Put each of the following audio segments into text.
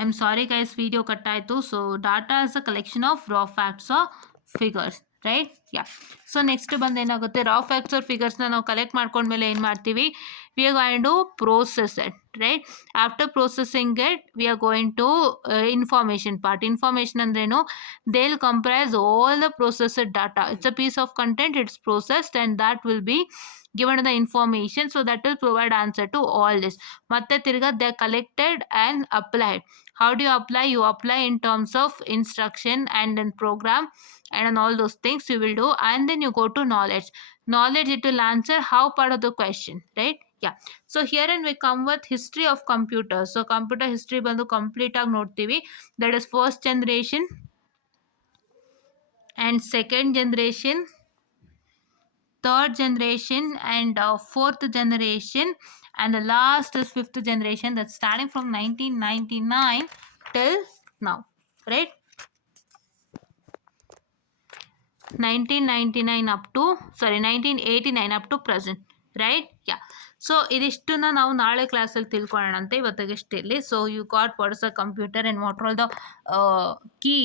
I'm sorry guys, video cut ಆಯಿತು. So data is a collection of raw facts or figures, right? Yeah. So next ಬಂದು ಏನಾಗುತ್ತೆ, ರಾ facts R ಫಿಗರ್ಸ್ನ ನಾವು collect ಮಾಡ್ಕೊಂಡ್ಮೇಲೆ ಏನು ಮಾಡ್ತೀವಿ, we are going to process it, right? After processing it we are going to information part. Information ಅಂದ್ರೇನು, they will comprise all the processed data. It's a piece of content, it's processed and that will be given the information, so that will provide answer to all this. ಮತ್ತೆ ತಿರ್ಗಾ they are collected and applied. How do you apply? You apply in terms of instruction and then program and all those things you will do, and then you go to knowledge. Knowledge, it will answer how part of the question, right? Yeah. So here and we come with history of computer. So computer history ಬಂದು complete ಆಗಿ ನೋಡ್ತೀವಿ. That is first generation and second generation, third generation and fourth generation, and the last is fifth generation. That's starting from 1999 till now, right? 1989 up to present, right? Yeah. So ಇದಿಷ್ಟನ್ನ ನಾವು ನಾಳೆ ಕ್ಲಾಸಲ್ಲಿ ತಿಳ್ಕೊಳ್ಳೋಣಂತೆ, ಇವತ್ತಿಗೆ ಇಷ್ಟಿರಲಿ. So you got what is a computer and what are all the key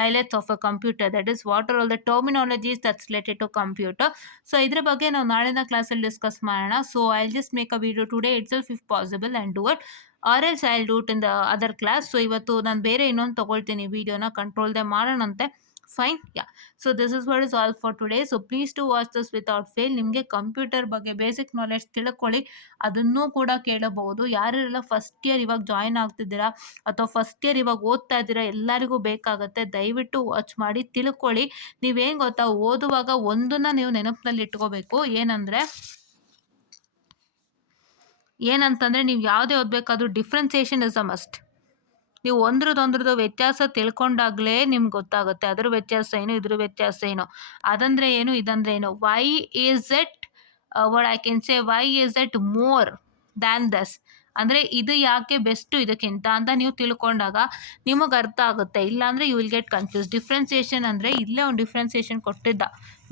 highlights of a computer, that is what are all the terminologies that's related to computer. So ಇದ್ರ ಬಗ್ಗೆ ನಾವು ನಾಳಿನ ಕ್ಲಾಸಲ್ಲಿ ಡಿಸ್ಕಸ್ ಮಾಡೋಣ. So I just make a video today itself if possible and do it, or else I will do it in the other class. So ಇವತ್ತು ನಾನು ಬೇರೆ ಇನ್ನೊಂದು ತೊಗೊಳ್ತೀನಿ ವಿಡಿಯೋನ, ಕಂಟ್ರೋಲ್ದೆ ಮಾಡೋಣಂತೆ. Fine. Yeah. So this is what is all for today. So please to watch this without fail. ನಿಮಗೆ computer ಬಗ್ಗೆ ಬೇಸಿಕ್ ನಾಲೆಡ್ಜ್ ತಿಳ್ಕೊಳ್ಳಿ, ಅದನ್ನೂ ಕೂಡ ಕೇಳಬಹುದು. ಯಾರೆಲ್ಲ ಫಸ್ಟ್ ಇಯರ್ ಇವಾಗ ಜಾಯ್ನ್ ಆಗ್ತಿದ್ದೀರಾ ಅಥವಾ ಫಸ್ಟ್ ಇಯರ್ ಇವಾಗ ಓದ್ತಾ ಇದ್ದೀರಾ, ಎಲ್ಲರಿಗೂ ಬೇಕಾಗುತ್ತೆ. ದಯವಿಟ್ಟು ವಾಚ್ ಮಾಡಿ ತಿಳ್ಕೊಳ್ಳಿ. ನೀವೇನು ಗೊತ್ತಾ, ಓದುವಾಗ ಒಂದನ್ನ ನೀವು ನೆನಪಿನಲ್ಲಿ ಇಟ್ಕೋಬೇಕು, ಏನಂತಂದರೆ ನೀವು ಯಾವುದೇ ಓದಬೇಕಾದ್ರೂ ಡಿಫ್ರೆನ್ಸಿಯೇಷನ್ ಇಸ್ ಅ ಮಸ್ಟ್. ನೀವು ಒಂದ್ರದ್ದು ವ್ಯತ್ಯಾಸ ತಿಳ್ಕೊಂಡಾಗಲೇ ನಿಮ್ಗೆ ಗೊತ್ತಾಗುತ್ತೆ ಅದ್ರ ವ್ಯತ್ಯಾಸ ಏನು, ಇದ್ರ ವ್ಯತ್ಯಾಸ ಏನು, ಅದಂದರೆ ಏನು, ಇದಂದರೆ ಏನು. Why is it what I can say, why is it more than this, ಅಂದರೆ ಇದು ಯಾಕೆ ಬೆಸ್ಟು ಇದಕ್ಕಿಂತ ಅಂತ ನೀವು ತಿಳ್ಕೊಂಡಾಗ ನಿಮಗೆ ಅರ್ಥ ಆಗುತ್ತೆ. ಇಲ್ಲಾಂದರೆ you will get confuse. Differentiation ಅಂದರೆ ಇಲ್ಲೇ ಒಂದು ಡಿಫ್ರೆನ್ಸಿಯೇಷನ್ ಕೊಟ್ಟಿದ್ದ,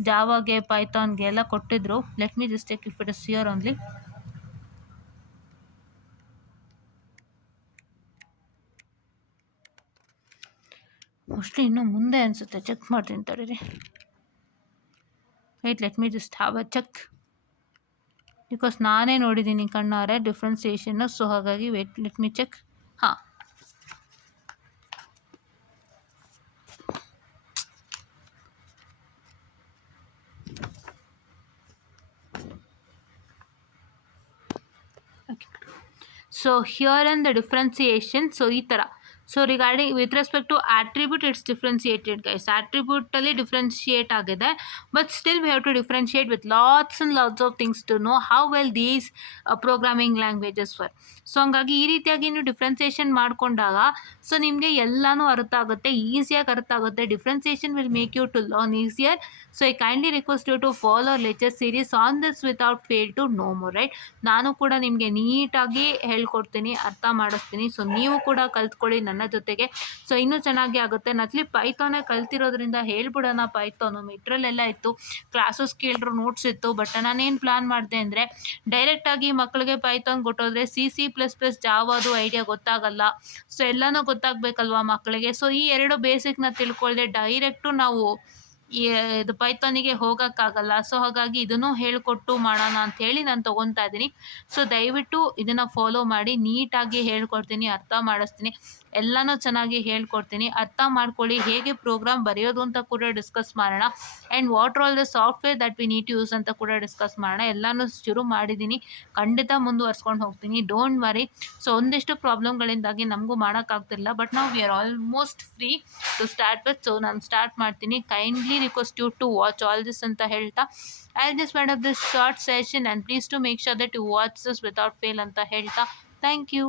ಜಾವಾಗೆ ಪೈಥಾನ್ಗೆ ಎಲ್ಲ ಕೊಟ್ಟಿದ್ರು. Let me just take if it is here only. Mostly ಇನ್ನೂ ಮುಂದೆ ಅನಿಸುತ್ತೆ, ಚೆಕ್ ಮಾಡ್ತೀನಿ ತಡೀರಿ. Wait, let me just have a check, because ನಾನೇ ನೋಡಿದ್ದೀನಿ ಕಣ್ಣಾರೆ ಡಿಫ್ರೆನ್ಸಿಯೇಷನ್ನು. ಸೊ ಹಾಗಾಗಿ ವೆಯ್ಟ್, ಲೆಟ್ ಮಿ ಚೆಕ್. ಹಾಂ, okay. So here on the differentiation, so ಈ ಥರ. So regarding with respect to attribute, it's ಡಿಫ್ರೆನ್ಸಿಯೇಟೆಡ್ guys. ಆಟ್ರಿಬ್ಯೂಟಲ್ಲಿ ಡಿಫ್ರೆನ್ಶಿಯೇಟ್ ಆಗಿದೆ, but still we have to differentiate with lots and lots of things to know how well these programming languages work. So ಹಂಗಾಗಿ ಈ ರೀತಿಯಾಗಿ ನೀವು differentiation ಮಾಡಿಕೊಂಡಾಗ so ನಿಮಗೆ ಎಲ್ಲನೂ ಅರ್ಥ ಆಗುತ್ತೆ, ಈಸಿಯಾಗಿ ಅರ್ಥ ಆಗುತ್ತೆ. Differentiation will make you to learn easier. So I kindly request you to follow lecture series on this without fail to know more, right? ನಾನು ಕೂಡ ನಿಮಗೆ ನೀಟಾಗಿ ಹೇಳ್ಕೊಡ್ತೀನಿ, ಅರ್ಥ ಮಾಡಿಸ್ತೀನಿ. ಸೊ ನೀವು ಕೂಡ ಕಲ್ತ್ಕೊಳ್ಳಿ ನನ್ನ ಜೊತೆಗೆ. ಸೊ ಇನ್ನೂ ಚೆನ್ನಾಗಿ ಆಗುತ್ತೆ. ನತ್ಲಿ ಪೈಥಾನೇ ಕಲ್ತಿರೋದ್ರಿಂದ ಹೇಳ್ಬಿಡೋಣ. ಪೈಥಾನು ಮೆಟ್ರಲ್ಲೆಲ್ಲ ಇತ್ತು, ಕ್ಲಾಸಸ್ ಕೇಳಿದ್ರು, ನೋಟ್ಸ್ ಇತ್ತು. ಬಟ್ ನಾನೇನು ಪ್ಲ್ಯಾನ್ ಮಾಡಿದೆ ಅಂದರೆ, ಡೈರೆಕ್ಟಾಗಿ ಮಕ್ಕಳಿಗೆ ಪೈಥಾನ್ ಕೊಟ್ಟೋದ್ರೆ C++, ಜಾವಾದು ಐಡಿಯಾ ಗೊತ್ತಾಗಲ್ಲ. ಸೊ ಎಲ್ಲನೂ ಗೊತ್ತಾಗಬೇಕಲ್ವ ಮಕ್ಕಳಿಗೆ. ಸೊ ಈ ಎರಡು ಬೇಸಿಕ್ನ ತಿಳ್ಕೊಳ್ಳದೆ ಡೈರೆಕ್ಟು ನಾವು ಇದು ಪೈಥಾನಿಗೆ ಹೋಗೋಕ್ಕಾಗಲ್ಲ. ಸೊ ಹಾಗಾಗಿ ಇದನ್ನು ಹೇಳಿಕೊಟ್ಟು ಮಾಡೋಣ ಅಂಥೇಳಿ ನಾನು ತೊಗೊತಾ ಇದ್ದೀನಿ. ಸೊ ದಯವಿಟ್ಟು ಇದನ್ನು ಫಾಲೋ ಮಾಡಿ. ನೀಟಾಗಿ ಹೇಳ್ಕೊಡ್ತೀನಿ, ಅರ್ಥ ಮಾಡಿಸ್ತೀನಿ, ಎಲ್ಲನೂ ಚೆನ್ನಾಗಿ ಹೇಳ್ಕೊಡ್ತೀನಿ. ಅರ್ಥ ಮಾಡ್ಕೊಳ್ಳಿ. ಹೇಗೆ ಪ್ರೋಗ್ರಾಮ್ ಬರೆಯೋದು ಅಂತ ಕೂಡ ಡಿಸ್ಕಸ್ ಮಾಡೋಣ. And what all the software that we need to use ಅಂತ ಕೂಡ ಡಿಸ್ಕಸ್ ಮಾಡೋಣ. ಎಲ್ಲನೂ ಶುರು ಮಾಡಿದ್ದೀನಿ, ಖಂಡಿತ ಮುಂದುವರ್ಸ್ಕೊಂಡು ಹೋಗ್ತೀನಿ, ಡೋಂಟ್ ವರಿ. ಸೊ ಒಂದಿಷ್ಟು ಪ್ರಾಬ್ಲಮ್ಗಳಿಂದಾಗಿ ನಮಗೂ ಮಾಡೋಕ್ಕಾಗ್ತಿಲ್ಲ, ಬಟ್ ನಾವು we are almost free to start with. So ನಾನು ಸ್ಟಾರ್ಟ್ ಮಾಡ್ತೀನಿ. Kindly request you to watch all this ಅಂತ ಹೇಳ್ತಾ I'll just wind up this short session, and please to make sure that you watch this without fail ಅಂತ ಹೇಳ್ತಾ, thank you.